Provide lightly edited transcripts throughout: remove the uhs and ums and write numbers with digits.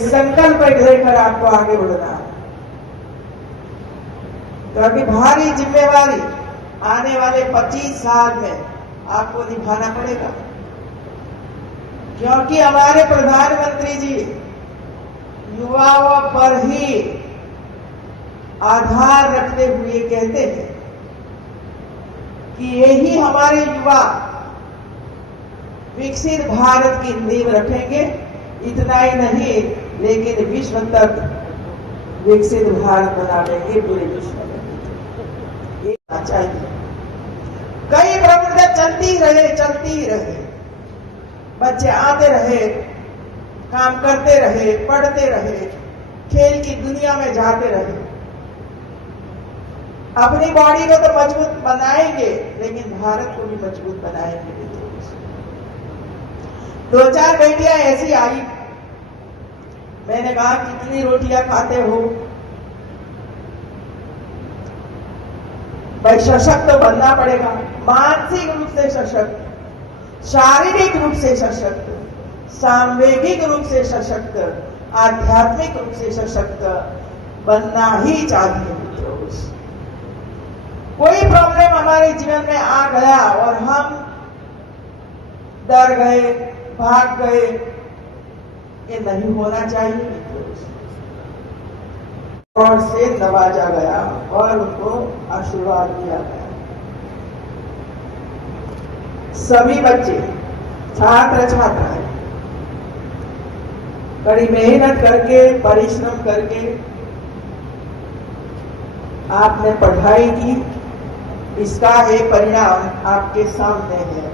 संकल्प लेकर आपको आगे बढ़ना है, क्योंकि भारी जिम्मेवारी आने वाले 25 साल में आपको निभाना पड़ेगा। क्योंकि हमारे प्रधानमंत्री जी युवाओं पर ही आधार रखते हुए कहते हैं कि यही हमारे युवा विकसित भारत की नींव रखेंगे। इतना ही नहीं, लेकिन विश्व तक विकसित भारत बना देंगे पूरे विश्व में। ये चाहिए। कई प्रवृत्तियां चलती रहे, बच्चे आते रहे, काम करते रहे, पढ़ते रहे, खेल की दुनिया में जाते रहे। अपनी बॉडी को तो मजबूत बनाएंगे, लेकिन भारत को भी मजबूत बनाएंगे। 2-4 बेटियां ऐसी आई, मैंने कहा कितनी रोटियां खाते हो? भाई सशक्त तो बनना पड़ेगा, मानसिक रूप से सशक्त, शारीरिक रूप से सशक्त, सांवेगिक रूप से सशक्त, आध्यात्मिक रूप से सशक्त बनना ही चाहिए मित्रों। कोई प्रॉब्लम हमारे जीवन में आ गया और हम डर गए, भाग गए, ये नहीं होना चाहिए मित्रों। और से नवाजा गया और उनको आशीर्वाद दिया गया। सभी बच्चे, छात्र छात्राएं बड़ी मेहनत करके, परिश्रम करके आपने पढ़ाई की, इसका एक परिणाम आपके सामने है।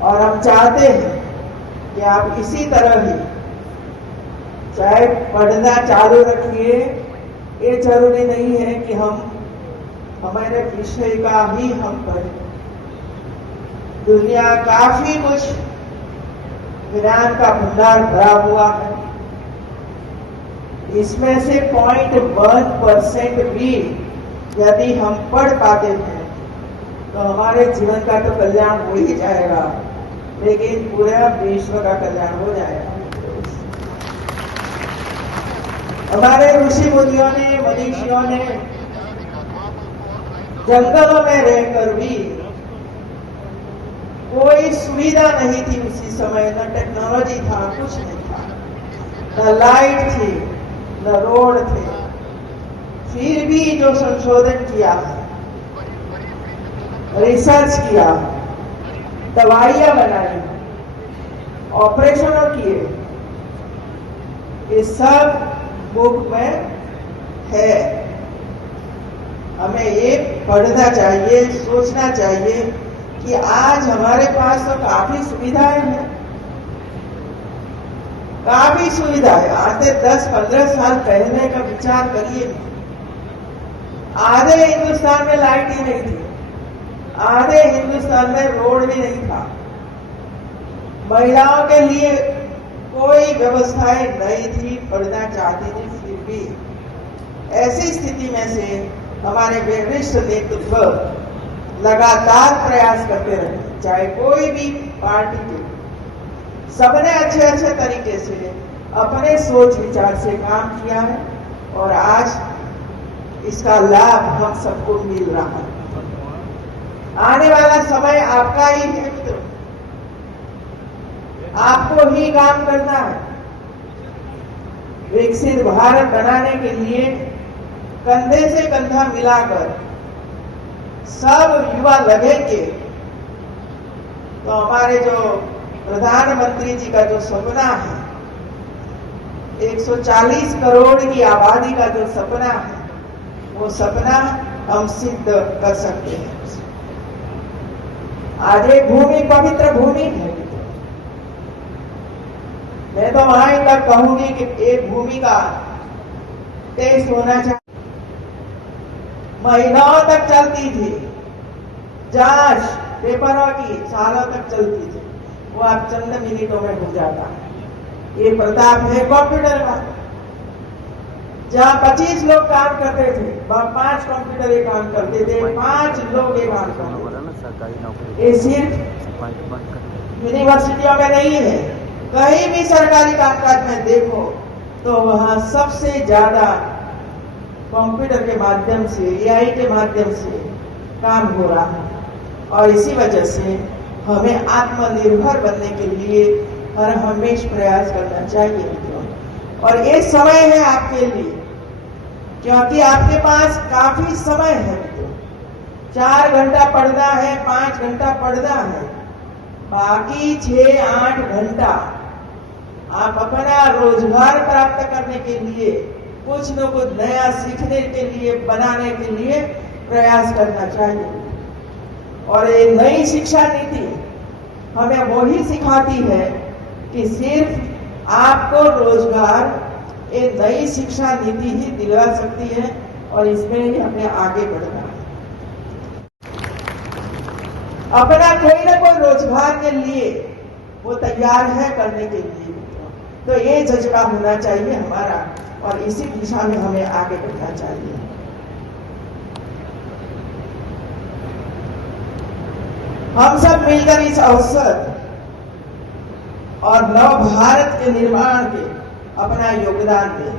और हम चाहते हैं कि आप इसी तरह ही चाहे पढ़ना चालू रखिए। ये जरूरी नहीं है कि हम हमारे विषय का ही हम पढ़ें। दुनिया काफी कुछ ज्ञान का भंडार भरा हुआ है, इसमें से 0.1% भी यदि हम पढ़ पाते हैं तो हमारे जीवन का तो कल्याण हो ही जाएगा, लेकिन पूरा विश्व का कल्याण हो जाएगा। हमारे ऋषि मुनियों ने, मनीषियों ने जंगलों में रहकर भी, कोई सुविधा नहीं थी उसी समय, न टेक्नोलॉजी था, कुछ नहीं था, न लाइट थी, न रोड थे, फिर भी जो संशोधन किया, रिसर्च किया, दवाइयां बनाई, ऑपरेशनों किए, ये सब बुक में है। हमें ये पढ़ना चाहिए, सोचना चाहिए कि आज हमारे पास तो काफी सुविधाएं हैं, काफी सुविधाएं। आज से 10-15 साल पहले का विचार करिए, आधे हिंदुस्तान में लाइट ही नहीं थी, आधे हिंदुस्तान में रोड भी नहीं था, महिलाओं के लिए कोई व्यवस्थाएं नहीं थी, पढ़ना चाहती थी। फिर भी ऐसी स्थिति में से हमारे वरिष्ठ नेतृत्व लगातार प्रयास करते रहे, चाहे कोई भी पार्टी के, सबने अच्छे तरीके से अपने सोच विचार से काम किया है और आज इसका लाभ हम सबको मिल रहा है। आने वाला समय आपका ही है मित्रों, आपको ही काम करना है। विकसित भारत बनाने के लिए कंधे से कंधा मिलाकर सब युवा लगेंगे तो हमारे जो प्रधानमंत्री जी का जो सपना है, 140 करोड़ की आबादी का जो सपना है, वो सपना हम सिद्ध कर सकते हैं। आज एक भूमि पवित्र भूमि है। मैं तो वहां तक कहूंगी कि एक भूमि का टेस्ट होना चाहिए। महीनों तक चलती थी जांच पेपरों की, सालों तक चलती थी, वो अब चंद मिनटों में हो जाता है। ये प्रताप है कंप्यूटर का। जहां 25 लोग काम करते थे, 5 कंप्यूटर ये काम करते थे, 5 लोग ये काम करते थे। ये सिर्फ यूनिवर्सिटियों में नहीं है, कहीं भी सरकारी कामकाज में देखो तो वहाँ सबसे ज्यादा कंप्यूटर के माध्यम से, एआई के माध्यम से काम हो रहा है। और इसी वजह से हमें आत्मनिर्भर बनने के लिए हर हमेशा प्रयास करना चाहिए मित्रों। और ये समय है आपके लिए, क्योंकि आपके पास काफी समय है मित्रों। 4 घंटा पढ़ना है, 5 घंटा पढ़ना है, बाकी 6-8 घंटा आप अपना रोजगार प्राप्त करने के लिए, कुछ न कुछ नया सीखने के लिए, बनाने के लिए प्रयास करना चाहिए। और ये नई शिक्षा नीति हमें वही सिखाती है कि सिर्फ आपको रोजगार ये नई शिक्षा नीति ही दिलवा सकती है, और इसमें ही हमें आगे बढ़ना है। अपना कोई ना कोई रोजगार के लिए वो तैयार है करने के लिए, तो ये जज्बा होना चाहिए हमारा, और इसी दिशा में हमें आगे बढ़ना चाहिए। हम सब मिलकर इस अवसर और नव भारत के निर्माण के अपना योगदान दें,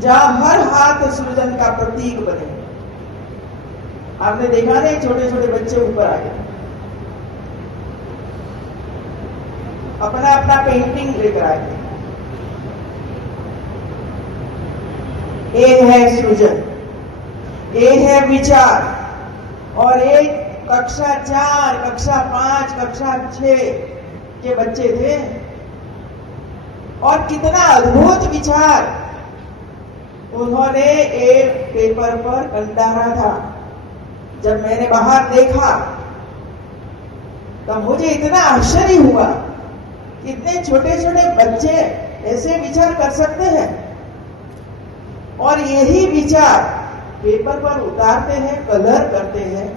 जहां हर हाथ सृजन का प्रतीक बने। आपने देखा नहीं, छोटे छोटे बच्चे ऊपर आ गए, अपना अपना पेंटिंग लेकर आए। एक है सृजन, एक है विचार, और एक कक्षा 4, कक्षा 5, कक्षा 6 के बच्चे थे, और कितना अद्भुत विचार उन्होंने एक पेपर पर कंडारा था। जब मैंने बाहर देखा तब मुझे इतना आश्चर्य हुआ, इतने छोटे छोटे बच्चे ऐसे विचार कर सकते हैं, और यही विचार पेपर पर उतारते हैं, कलर करते हैं।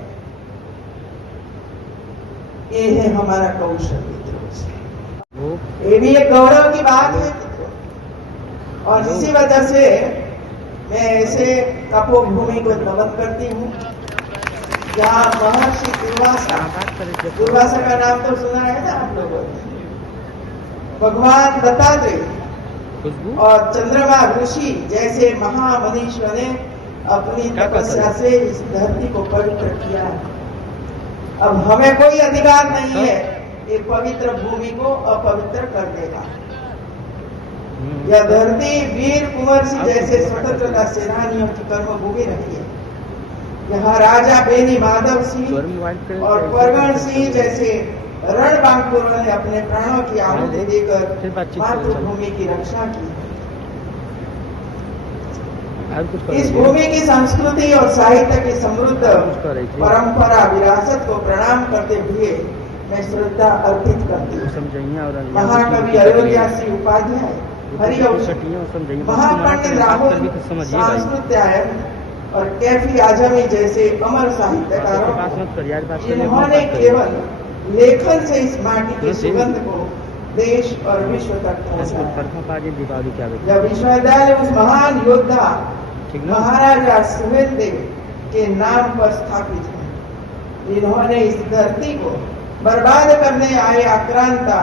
ये है हमारा कौशल मित्रों। ये भी एक गौरव की बात है मित्रों। और इसी वजह से मैं ऐसे तपोभूमि को नमन करती हूँ, जहाँ महर्षि दुर्वासा का नाम तो सुना है ना आप लोगों ने। भगवान दत्तात्रेय और चंद्रमा ऋषि जैसे महामनीषियों ने अपनी तपस्या से इस धरती को पवित्र किया है। अब हमें कोई अधिकार नहीं है एक पवित्र भूमि को अपवित्र करने का। यह धरती वीर कुंवर सिंह जैसे स्वतंत्रता सेनानियों की कर्मभूमि रही है। यहाँ राजा बेनी माधव सिंह और परगण सिंह जैसे रणबांकुरों ने अपने प्राणों की आहुति देकर मातृभूमि की रक्षा की। इस भूमि की संस्कृति और साहित्य की समृद्ध परंपरा विरासत को प्रणाम करते हुए मैं श्रद्धा अर्पित करती हूँ। महाकवि अयोध्या सिंह उपाध्याय, महापंडित राहुल सांस्कृत्यायन और कैफी आजमी जैसे अमर साहित्यकारों, जिन्होंने केवल लेखन से इस माटी की सुगंध को देश और विश्व तक पहुंचाया। यह विश्वविद्यालय उस महान योद्धा महाराजा सुहेलदेव के नाम पर स्थापित है, जिन्होंने इस धरती को बर्बाद करने आए आक्रांता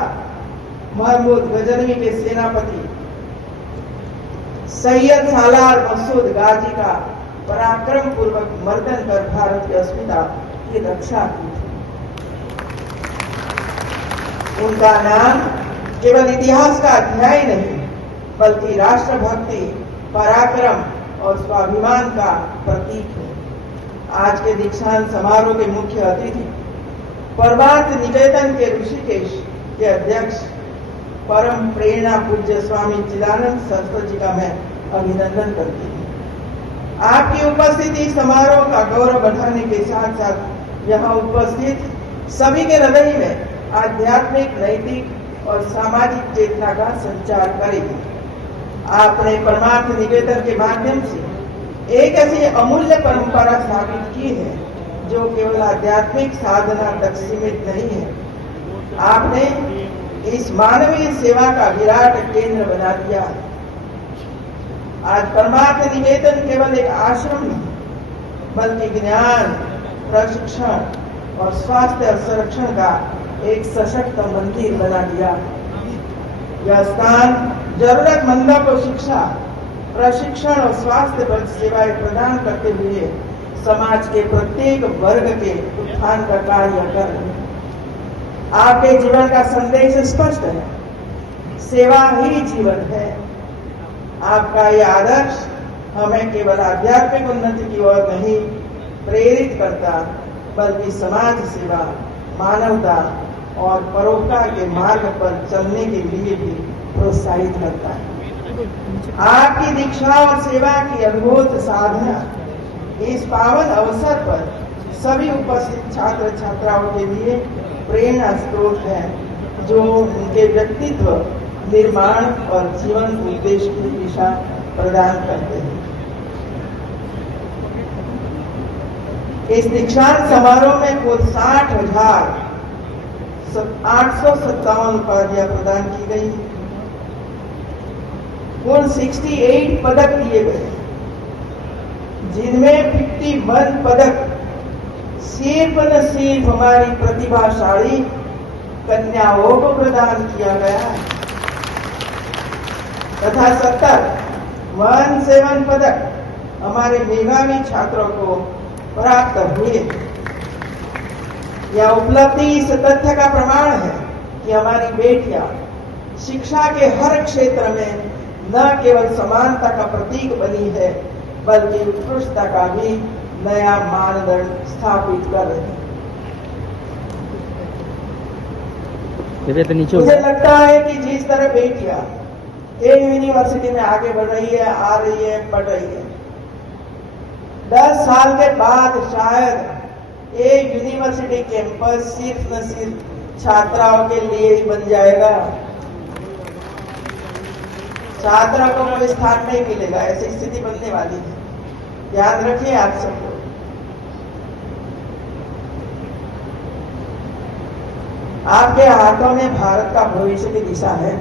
महमूद गजनवी के सेनापति सैयद सालार मसूद गाजी का पराक्रम पूर्वक मर्दन कर भारत की अस्मिता की रक्षा की। उनका नाम केवल इतिहास का अध्याय नहीं, बल्कि राष्ट्रभक्ति, पराक्रम और स्वाभिमान का प्रतीक है। आज के दीक्षांत समारोह के मुख्य अतिथि परमार्थ निकेतन के ऋषिकेश के अध्यक्ष परम प्रेरणा पूज्य स्वामी चिदानंद सरस्वती जी का मैं अभिनंदन करती हूँ। आपकी उपस्थिति समारोह का गौरव बढ़ाने के साथ साथ यहाँ उपस्थित सभी के हृदय में आध्यात्मिक, नैतिक और सामाजिक चेतना का संचार करेगी। आपने परमार्थ निकेतन के माध्यम से एक ऐसी अमूल्य परंपरा स्थापित की है जो केवल आध्यात्मिक साधना तक सीमित नहीं है। आपने इस मानवीय सेवा का विराट केंद्र बना दिया है। आज परमार्थ निकेतन केवल एक आश्रम नहीं, बल्कि ज्ञान, प्रशिक्षण और स्वास्थ्य संरक्षण का एक सशक्त मंदिर बना दिया। यह स्थान जरूरतमंदों को शिक्षा, प्रशिक्षण और स्वास्थ्य पर सेवाएं प्रदान करते हुए समाज के प्रत्येक वर्ग के उत्थान का कार्य कर रहे हैं। आपके जीवन का संदेश स्पष्ट है, सेवा ही जीवन है। आपका यह आदर्श हमें केवल आध्यात्मिक उन्नति की ओर नहीं प्रेरित करता, बल्कि समाज सेवा, मानवता और परोपकार के मार्ग पर चलने के लिए भी प्रोत्साहित करता है। आपकी दीक्षा और सेवा की अद्भुत साधना इस पावन अवसर पर सभी उपस्थित छात्र छात्राओं के लिए प्रेरणा स्रोत है, जो उनके व्यक्तित्व निर्माण और जीवन उद्देश्य की दिशा प्रदान करते हैं। इस दीक्षांत समारोह में कुल 60,857 उपाधियां प्रदान की गई, कुल 68 पदक दिए गए, जिनमें 51 पदक सिर्फ न सिर्फ हमारी प्रतिभाशाली कन्याओं को प्रदान किया गया तथा 17 पदक हमारे मेधावी छात्रों को प्राप्त हुए। यह उपलब्धि इस तथ्य का प्रमाण है कि हमारी बेटियां शिक्षा के हर क्षेत्र में न केवल समानता का प्रतीक बनी है, बल्कि उत्कृष्टता का भी नया मानदंड स्थापित कर रही है। मुझे लगता है कि जिस तरह बेटियां एक यूनिवर्सिटी में आगे बढ़ रही है, आ रही है, पढ़ रही है, 10 साल के बाद शायद एक यूनिवर्सिटी कैंपस सिर्फ न सिर्फ छात्राओं के लिए ही बन जाएगा, छात्रों को कोई स्थान नहीं मिलेगा, ऐसी स्थिति बनने वाली है। ध्यान रखिए आप सबको। आपके हाथों में भारत का भविष्य की दिशा है।